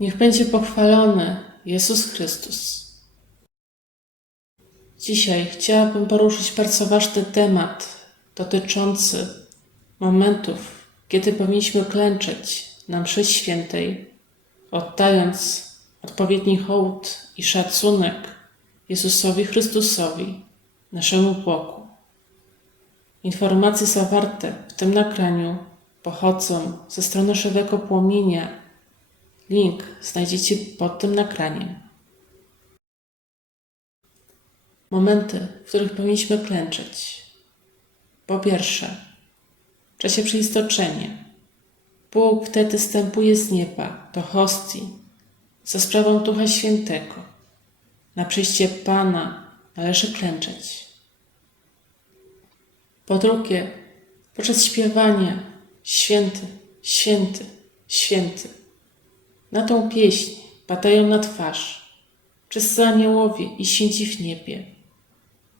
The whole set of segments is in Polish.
Niech będzie pochwalony Jezus Chrystus. Dzisiaj chciałabym poruszyć bardzo ważny temat dotyczący momentów, kiedy powinniśmy klęczeć na mszy świętej, oddając odpowiedni hołd i szacunek Jezusowi Chrystusowi, naszemu Bogu. Informacje zawarte w tym nagraniu pochodzą ze strony żywego płomienia. Link znajdziecie pod tym nagraniem. Momenty, w których powinniśmy klęczeć. Po pierwsze, w czasie przeistoczenia. Bóg wtedy stępuje z nieba do hostii za sprawą Ducha Świętego. Na przyjście Pana należy klęczeć. Po drugie, podczas śpiewania Święty, Święty, Święty. Na tą pieśń padają na twarz wszyscy aniołowie i święci w niebie.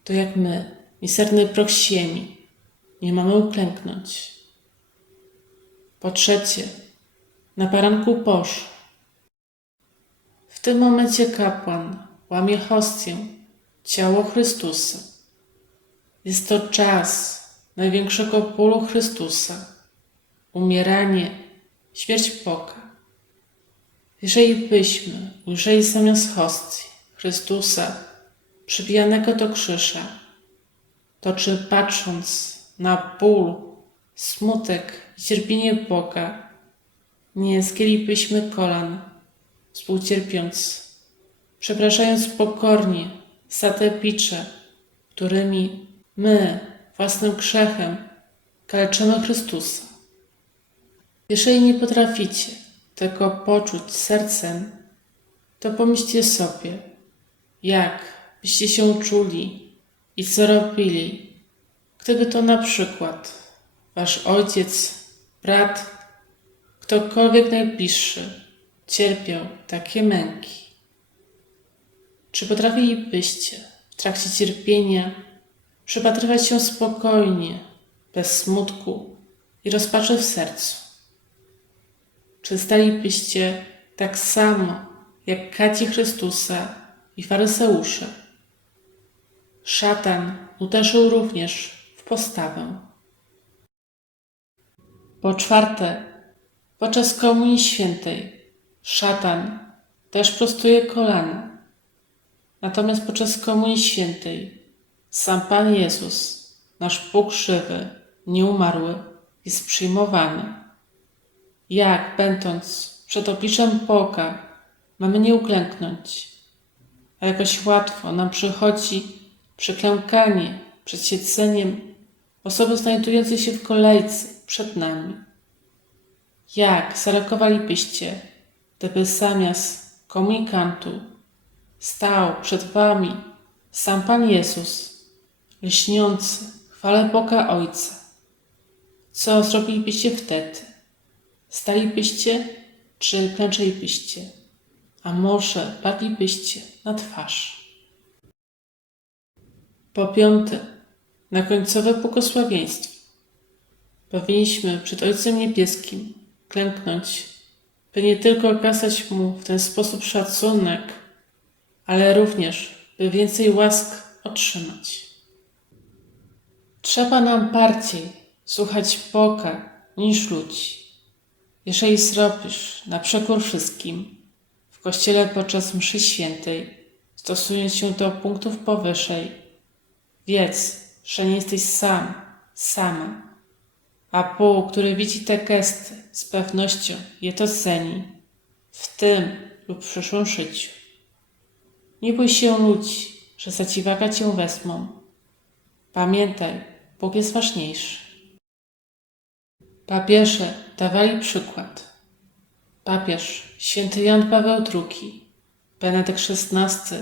To jak my, miserny proch ziemi, nie mamy uklęknąć. Po trzecie, na baranku Boży. W tym momencie kapłan łamie hostię, ciało Chrystusa. Jest to czas największego bólu Chrystusa, umieranie, śmierć Boga. Jeżeli byśmy ujrzeli zamiast hostii Chrystusa przybijanego do krzyża, to czy patrząc na ból, smutek i cierpienie Boga, nie zgięlibyśmy kolan, współcierpiąc, przepraszając pokornie za te bicze, którymi my własnym grzechem kaleczymy Chrystusa. Jeżeli nie potraficie tego poczuć sercem, to pomyślcie sobie, jak byście się czuli i co robili, gdyby to na przykład wasz ojciec, brat, ktokolwiek najbliższy cierpiał takie męki. Czy potrafilibyście w trakcie cierpienia przypatrywać się spokojnie, bez smutku i rozpaczy w sercu? Czy stalibyście tak samo jak kaci Chrystusa i faryseusze? Szatan uderzył również w postawę. Po czwarte, podczas Komunii Świętej szatan też prostuje kolana. Natomiast podczas Komunii Świętej sam Pan Jezus, nasz Bóg żywy, nieumarły, jest przyjmowany. Jak, będąc przed obliczem Boga, mamy nie uklęknąć, a jakoś łatwo nam przychodzi przyklękanie przed siedzeniem osoby znajdującej się w kolejce przed nami. Jak zareagowalibyście, gdyby zamiast komunikantu stał przed wami sam Pan Jezus, lśniący chwale Boga Ojca? Co zrobilibyście wtedy? Stalibyście czy klęczelibyście? A może padlibyście na twarz? Po piąte, na końcowe błogosławieństwo. Powinniśmy przed Ojcem Niebieskim klęknąć, by nie tylko okazać Mu w ten sposób szacunek, ale również, by więcej łask otrzymać. Trzeba nam bardziej słuchać Boga niż ludzi. Jeżeli zrobisz na przekór wszystkim w kościele podczas mszy świętej, stosując się do punktów powyżej, wiedz, że nie jesteś sam, sama. A Bóg, który widzi te gesty, z pewnością je to ceni w tym lub przyszłym życiu. Nie bój się ludzi, że za dziwaka cię wezmą. Pamiętaj, Bóg jest ważniejszy. Papieże dawali przykład. Papież święty Jan Paweł II, Benedykt XVI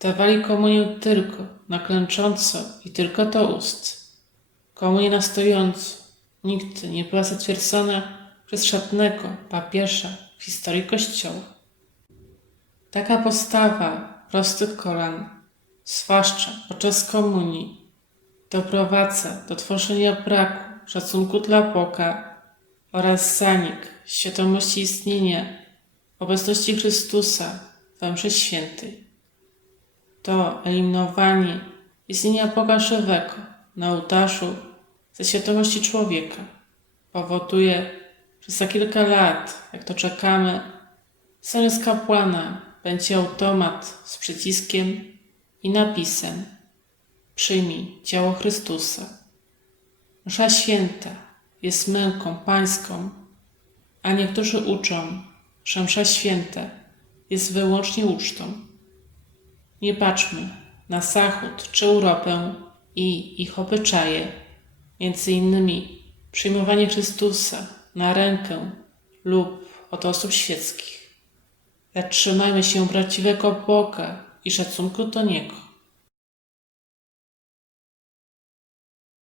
dawali komunię tylko na klęcząco i tylko do ust. Komunia na stojąco nigdy nie była zatwierdzona przez żadnego papieża w historii Kościoła. Taka postawa prostych kolan, zwłaszcza podczas komunii, doprowadza do tworzenia braku szacunku dla Boga oraz zanik świadomości istnienia obecności Chrystusa we mszy świętej. To eliminowanie istnienia Boga żywego na ołtarzu ze świadomości człowieka powoduje, że za kilka lat, jak to czekamy, zamiast kapłana będzie automat z przyciskiem i napisem Przyjmij ciało Chrystusa. Msza święta jest męką pańską, a niektórzy uczą, że msza święta jest wyłącznie ucztą. Nie patrzmy na Zachód czy Europę i ich obyczaje, między innymi przyjmowanie Chrystusa na rękę lub od osób świeckich. Lecz trzymajmy się prawdziwego Boga i szacunku do Niego.